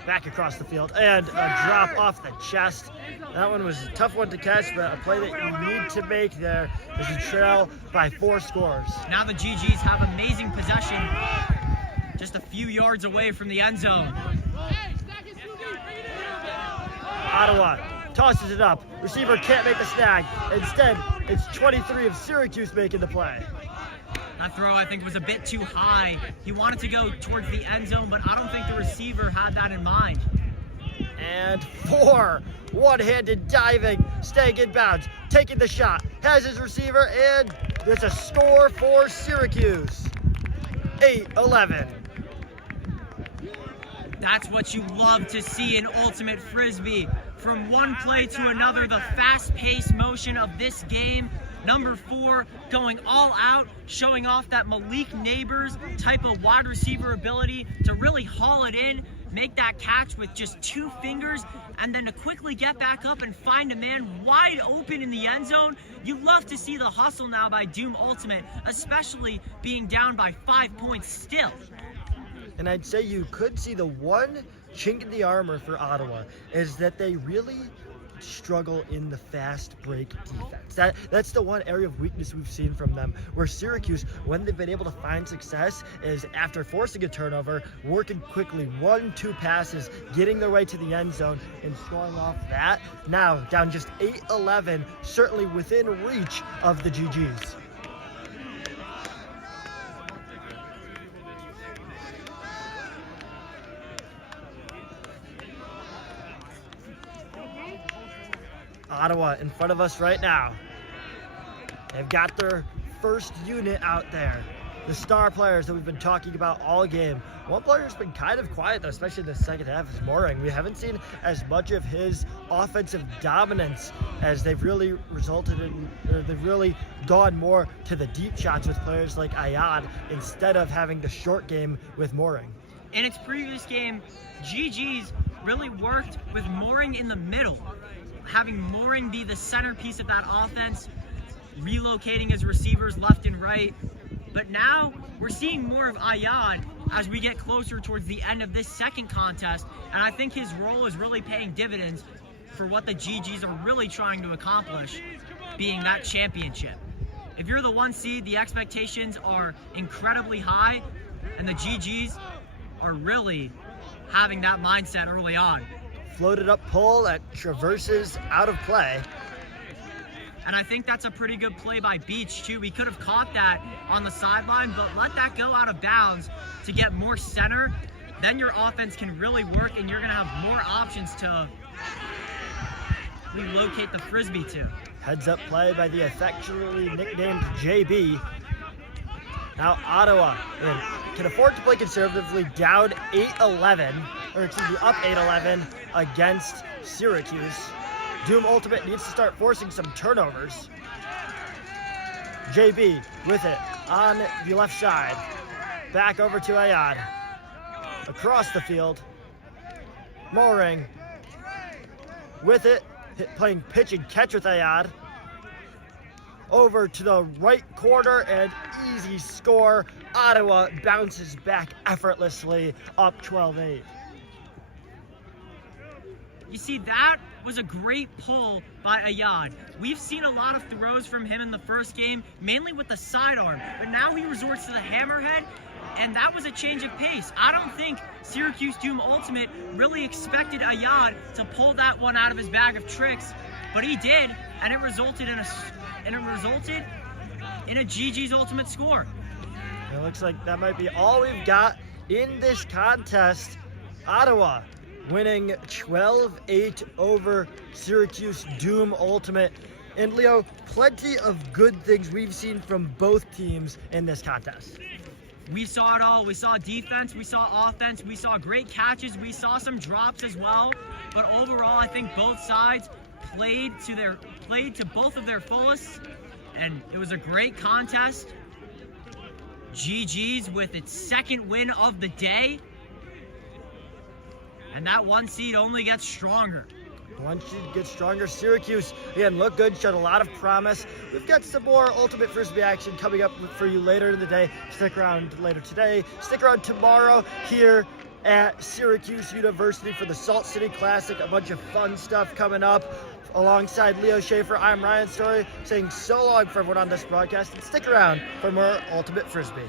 Back across the field, and a drop off the chest. That one was a tough one to catch, but a play that you need to make there is a trail by 4 scores. Now the GGs have amazing possession, just a few yards away from the end zone. Ottawa tosses it up. Receiver can't make the snag. Instead, it's 23 of Syracuse making the play. That throw, I think, was a bit too high. He wanted to go towards the end zone, but I don't think the receiver had that in mind. And 4, one-handed diving, staying in bounds, taking the shot, has his receiver, and it's a score for Syracuse. 8-11. That's what you love to see in Ultimate Frisbee. From one play to another, the fast-paced motion of this game. Number 4 going all out, showing off that Malik Neighbors type of wide receiver ability to really haul it in, make that catch with just 2 fingers, and then to quickly get back up and find a man wide open in the end zone. You love to see the hustle now by Doom Ultimate, especially being down by 5 points still. And I'd say you could see the one chink in the armor for Ottawa is that they really struggle in the fast break defense. That's the one area of weakness we've seen from them, where Syracuse, when they've been able to find success, is after forcing a turnover, working quickly, 1-2 passes, getting their way to the end zone and scoring off that. Now down just 8-11, certainly within reach of the GGs. Ottawa in front of us right now. They've got their first unit out there. The star players that we've been talking about all game. One player has been kind of quiet, though, especially in the second half, is Mooring. We haven't seen as much of his offensive dominance as they've really they've really gone more to the deep shots with players like Ayad instead of having the short game with Mooring. In its previous game, GG's really worked with Mooring in the middle, having Mooring be the centerpiece of that offense, relocating his receivers left and right. But now we're seeing more of Ayad as we get closer towards the end of this second contest, and I think his role is really paying dividends for what the GGs are really trying to accomplish, being that championship. If you're the 1 seed, the expectations are incredibly high, and the GGs are really having that mindset early on. Floated up pull that traverses out of play. And I think that's a pretty good play by Beach, too. We could have caught that on the sideline, but let that go out of bounds to get more center. Then your offense can really work, and you're going to have more options to relocate the Frisbee to. Heads up play by the affectionately nicknamed JB. Now Ottawa can afford to play conservatively, down 8-11, or excuse me, up 8-11 against Syracuse. Doom Ultimate needs to start forcing some turnovers. JB with it on the left side. Back over to Ayad. Across the field. Mooring with it, playing pitch and catch with Ayad. Over to the right corner, and easy score. Ottawa bounces back effortlessly, up 12-8. You see, that was a great pull by Ayad. We've seen a lot of throws from him in the first game, mainly with the sidearm, but now he resorts to the hammerhead, and that was a change of pace. I don't think Syracuse Doom Ultimate really expected Ayad to pull that one out of his bag of tricks, but he did, and it resulted in a GG's ultimate score. It looks like that might be all we've got in this contest. Ottawa winning 12-8 over Syracuse Doom Ultimate. And Leo, plenty of good things we've seen from both teams in this contest. We saw it all. We saw defense, we saw offense, we saw great catches, we saw some drops as well. But overall, I think both sides played to both of their fullest, and it was a great contest. GG's with its second win of the day. and that 1 seed only gets stronger. One seed gets stronger. Syracuse, again, look good, showed a lot of promise. We've got some more Ultimate Frisbee action coming up for you later in the day. Stick around later today. Stick around tomorrow here at Syracuse University for the Salt City Classic. A bunch of fun stuff coming up. Alongside Leo Schaefer, I'm Ryan Story, saying so long for everyone on this broadcast, and stick around for more Ultimate Frisbee.